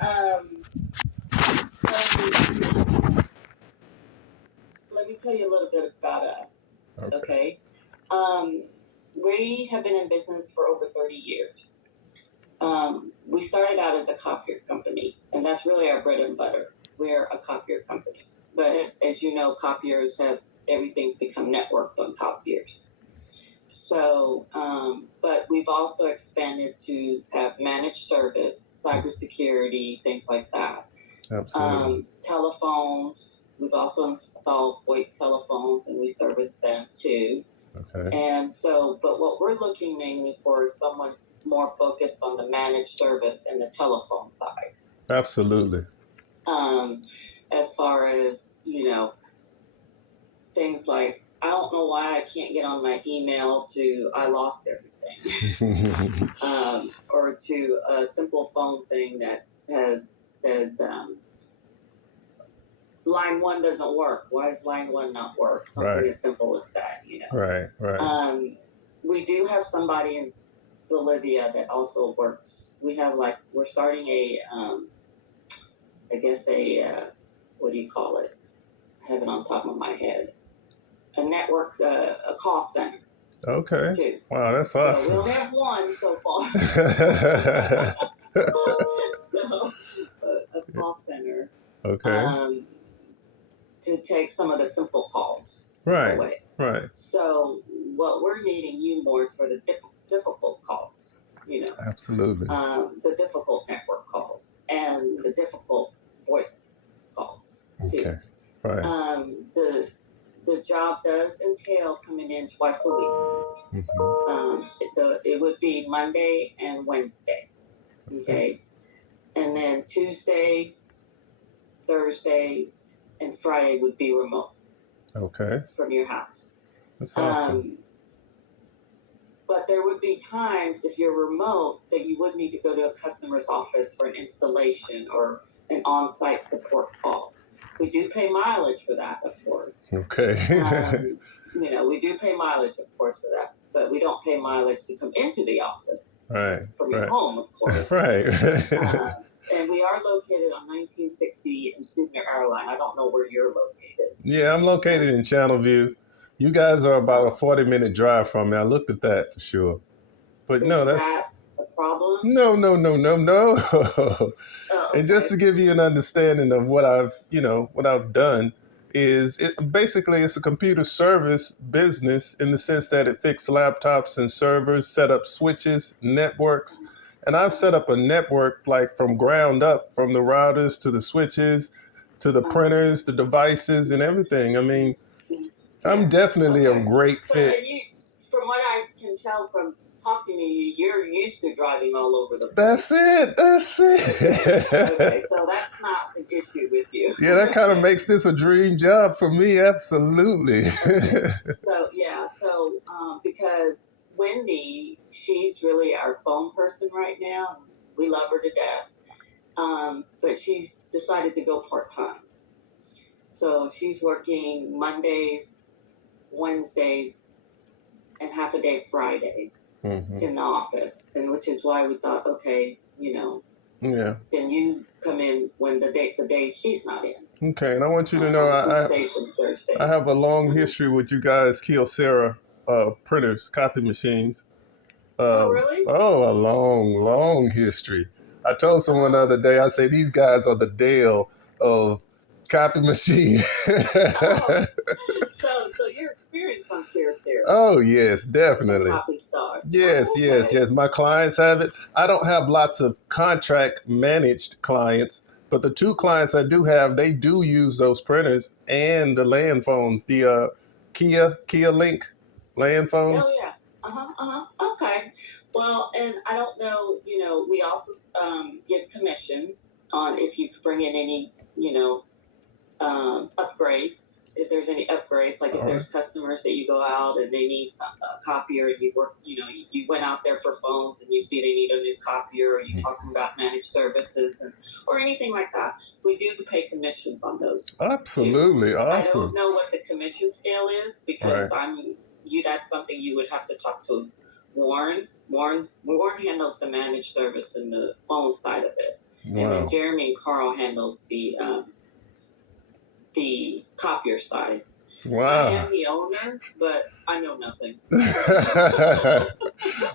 So let me tell you a little bit about us. Okay. Um, we have been in business for over 30 years. We started out as a copier company, and that's really our bread and butter. We're a copier company. But as you know, copiers have everything's become networked on copiers. So, but we've also expanded to have managed service, cybersecurity, things like that. Absolutely. Telephones, we've also installed VoIP telephones and we service them too. Okay. And so, but what we're looking mainly for is someone more focused on the managed service and the telephone side. Absolutely. As far as, things like, I don't know why I can't get on my email to I lost everything. Or to a simple phone thing that says line one doesn't work. Why does line one not work? Something Right. as simple as that, Right. We do have somebody in Bolivia that also works. We're starting what do you call it? I have it on top of my head. A network, a call center. Okay. Too. Wow, that's So awesome. we only have one so far. So a call center. Okay. To take some of the simple calls Right. away. Right. So what we're needing you more is for the difficult calls. Absolutely. The difficult network calls and the difficult VoIP calls too. Okay. Right. The job does entail coming in twice a week. It would be Monday and Wednesday. Okay. And then Tuesday, Thursday, and Friday would be remote. Okay. From your house. That's awesome. But there would be times if you're remote that you would need to go to a customer's office for an installation or an on-site support call. We do pay mileage for that, of course. Okay. We do pay mileage, of course, for that. But we don't pay mileage to come into the office. Right. From your home, of course. Right. And we are located on 1960 in Stubner Airline. I don't know where you're located. Yeah, I'm located in Channelview. You guys are about a 40-minute drive from me. I looked at that for sure. But no, that's that a problem? No. Okay. And just to give you an understanding of what I've done is basically it's a computer service business in the sense that it fixes laptops and servers, set up switches, networks. And I've set up a network like from ground up, from the routers to the switches, to the printers, the devices and everything. I mean, I'm definitely a great fit. So from what I can tell from talking to you, you're used to driving all over the place. That's it. Okay, so that's not an issue with you. Yeah, that kind of makes this a dream job for me. Absolutely. Okay. So because Wendy, she's really our phone person right now. We love her to death. But she's decided to go part-time. So she's working Mondays, Wednesdays, and half a day Friday in the office, and which is why we thought, okay, then you come in when the day she's not in. Okay, and I want you to know Tuesdays and Thursdays. I have a long history with you guys, Kyocera printers, copy machines. Oh, really? Oh, a long history. I told someone the other day, I say, these guys are the Dale of copy machine. So you're experienced on Kyocera. Oh, yes, definitely. Copy Star. Yes, oh, okay. yes. My clients have it. I don't have lots of contract managed clients, but the two clients I do have, they do use those printers and the land phones, the Kia Link land phones. Oh, yeah. Okay. Well, and I don't know, we also give commissions on if you bring in any, upgrades. If there's any upgrades, like if there's customers that you go out and they need a copier and you work, you went out there for phones and you see they need a new copier, or you talking about managed services or anything like that, we do pay commissions on those. Absolutely. Too. Awesome. I don't know what the commission scale is because that's something you would have to talk to Warren Warren handles the managed service and the phone side of it, and then Wow. Jeremy and Carl handles the copier side. I Wow. am the owner, but I know nothing.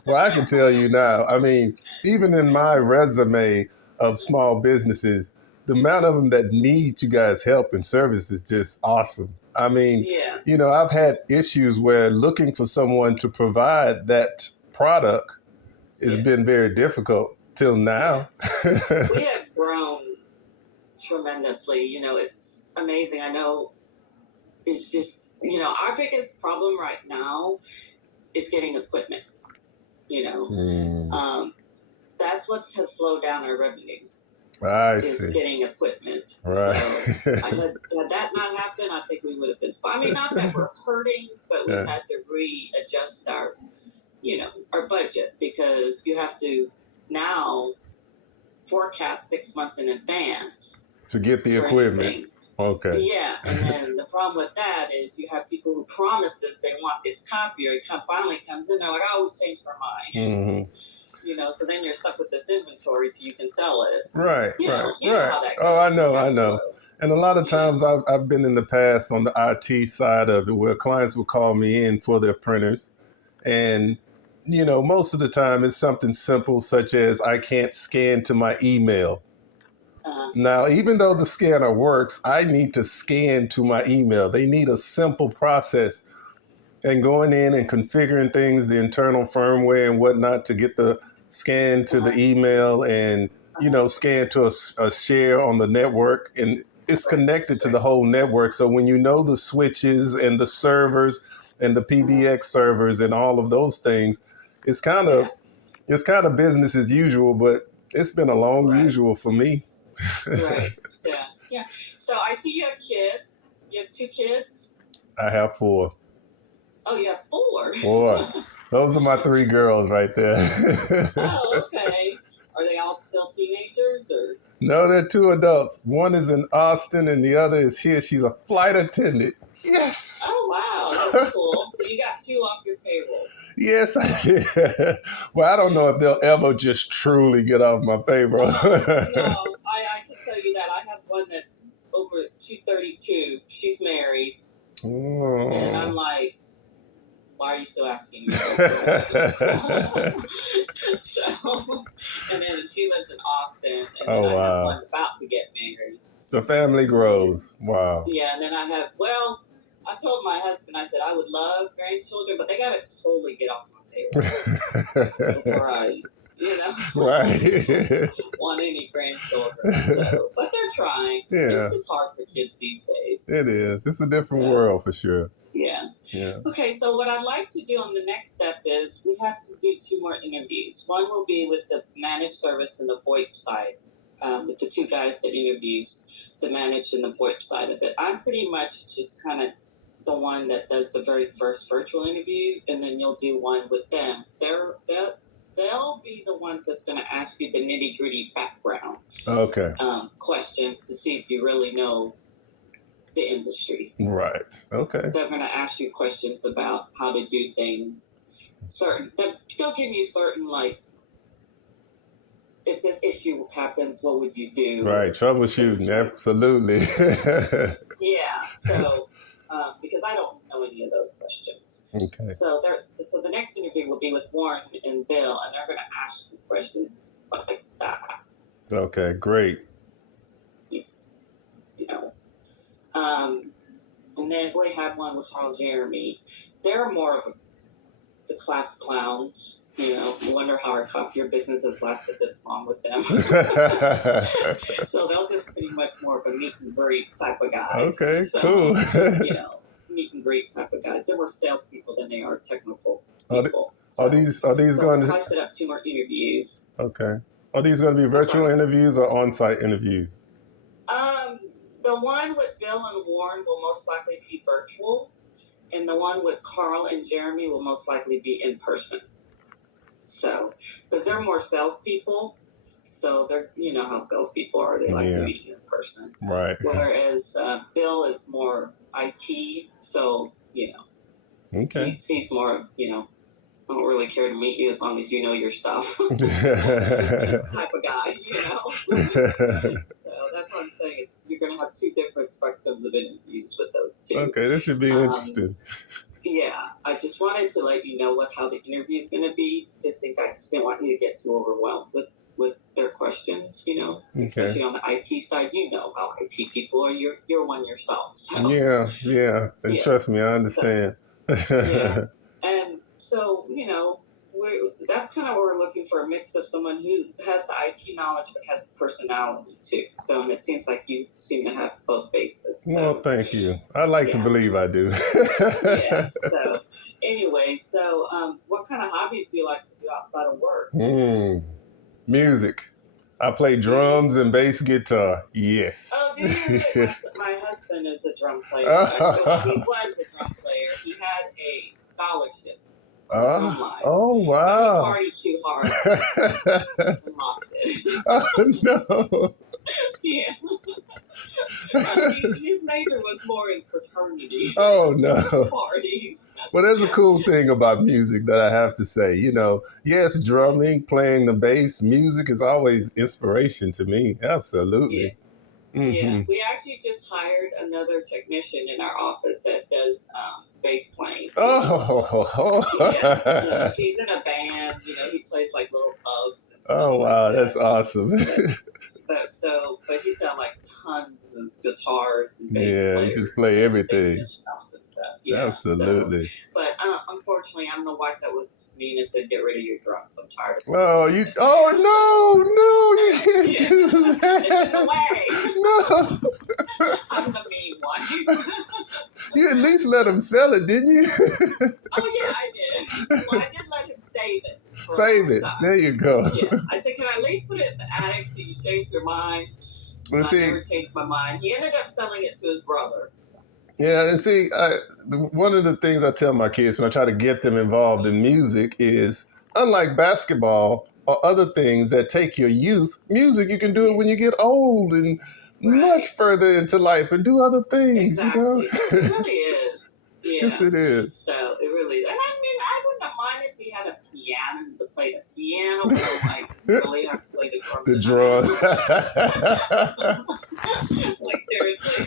Well, I can tell you now. I mean, even in my resume of small businesses, the amount of them that need you guys' help and service is just awesome. I mean, Yeah, you know, I've had issues where looking for someone to provide that product has yeah, been very difficult till yeah. now. We have grown tremendously. You know, it's amazing. I know it's just, you know, our biggest problem right now is getting equipment. You know, Mm, that's what has slowed down our revenues I is see. getting equipment. Right. So had that not happened, I think we would have been fine. I mean, not that we're hurting, but we've Yeah. had to readjust our, you know, our budget because you have to now forecast 6 months in advance To get the for equipment. anything. Okay. Yeah, and then the problem with that is you have people who promise this, they want this copier, it finally comes in, they're like, oh, we changed our mind. Mm-hmm. You know, so then you're stuck with this inventory till you can sell it. Right, You right, know right. how that Oh, I goes with know, I cash know. flow. And a lot of You know, times I've been in the past on the IT side of it where clients will call me in for their printers. And, you know, most of the time it's something simple such as I can't scan to my email. uh, Now, even though the scanner works, I need to scan to my email. They need a simple process. And going in and configuring things, the internal firmware and whatnot to get the scan to the uh, email and, you know, scan to a share on the network. And it's right, connected to right, the whole network. So when you know the switches and the servers and the uh, PBX servers and all of those things, it's kind yeah, of it's kind of business as usual, but it's been a long right, usual for me. right, yeah, yeah. So I see you have kids. You have 2 kids. I have four. Oh, you have 4. Four. Those are my three girls right there. Oh, okay. Are they all still teenagers or? No, they're two adults. One is in Austin and the other is here. She's a flight attendant. Yes. Oh, wow, that's cool. So you got 2 off your payroll. Yes, I did. Well, I don't know if they'll ever just truly get off my payroll. No, I can tell you that. I have one that's over, she's 32. She's married. And I'm Oh. like, why are you still asking me? So, and then she lives in Austin, and then Oh, I have wow. one about to get married. The family And then, grows. Wow. yeah, and then I have, well, I told my husband, I said, I would love grandchildren, but they got to totally get off my payroll before I, you know, Right. want any grandchildren. So, but they're trying. Yeah, It's just hard for kids these days. it is. It's a different Yeah. world for sure. Yeah. Yeah. Okay, so what I'd like to do on the next step is we have to do 2 more interviews. One will be with the managed service and the VoIP side, with the 2 guys that interviews the managed and the VoIP side of it. I'm pretty much just kind of the one that does the very first virtual interview, and then you'll do one with them. They'll be the ones that's going to ask you the nitty gritty background Okay. questions to see if you really know the industry. Right. Okay. They're going to ask you questions about how to do things. They'll give you certain, like, if this issue happens, what would you do? Right. Troubleshooting. Absolutely. Yeah. So, because I don't know any of those questions. Okay. So the next interview will be with Warren and Bill, and they're going to ask you questions like that. Okay. Great. You know. And then we have one with Carl Jeremy. They're more of the class clowns. You know, you wonder how our copier business has lasted this long with them. So they'll just pretty much more of a meet and greet type of guys. Okay. So, Cool. you know, meet and greet type of guys. They're more salespeople than they are technical Are the- people. Are these so going if I to? set up 2 more interviews. Okay. Are these going to be virtual interviews or on-site interviews? The one with Bill and Warren will most likely be virtual, and the one with Carl and Jeremy will most likely be in person. So, because they're more salespeople, so they're, you know how salespeople are, they like to meet in person. Right. Whereas Bill is more IT, so, you know, Okay. he's more, you know, I don't really care to meet you as long as you know your stuff. Type of guy, you know. So that's what I'm saying. It's you're going to have two different spectrums of interviews with those two. Okay, this should be interesting. Yeah, I just wanted to let you know how the interview is going to be. I just didn't want you to get too overwhelmed with their questions. You know, especially on the IT side. You know how IT people are. You're one yourself. So Yeah, and yeah. trust me, I understand. Yeah. And so, that's kind of what we're looking for, a mix of someone who has the IT knowledge but has the personality too. So, and it seems like you seem to have both bases. So, Well, thank you. I like to believe I do. Yeah. So, anyway, what kind of hobbies do you like to do outside of work? Music. I play drums and bass guitar. Yes. Oh, do you? My husband is a drum player. He was a drum player. He had a scholarship. Oh, wow. But he partied too hard and lost it. Oh, no. Yeah. His major was more in fraternity. Oh, no. Parties. Well, there's a cool thing about music that I have to say. Yes, drumming, playing the bass, music is always inspiration to me. Absolutely. Yeah. Yeah, we actually just hired another technician in our office that does bass playing. Yeah. He's in a band. He plays like little pubs and stuff. Oh, wow, that's awesome. But he's got like tons of guitars and bass players. You just play everything. And stuff. Yeah, absolutely. But unfortunately, I'm the wife that was mean and said, "Get rid of your drums. I'm tired of." You can't do that. It's in the way. No. I'm the mean wife. You at least let him sell it, didn't you? Oh yeah, I did. Well, I did let him save it. Save it. There you go. Yeah. I said, "Can I at least put it in the attic till you change your mind?" I never changed my mind. He ended up selling it to his brother. Yeah, and see, one of the things I tell my kids when I try to get them involved in music is, unlike basketball or other things that take your youth, music, you can do it when you get old and much further into life and do other things. Exactly. It really is. Yeah. Yes, it is. So it really is. And I mean, I wouldn't have minded if he had a piano to play the piano, but really have to play the drums. The drums. Like, seriously.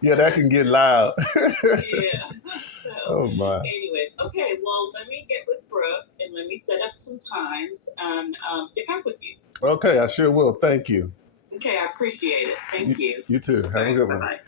Yeah, that can get loud. Yeah. So, oh, my. Anyways, okay, well, let me get with Brooke and let me set up some times and get back with you. Okay, I sure will. Thank you. Okay, I appreciate it. Thank you. You too. Have a good one. Bye-bye.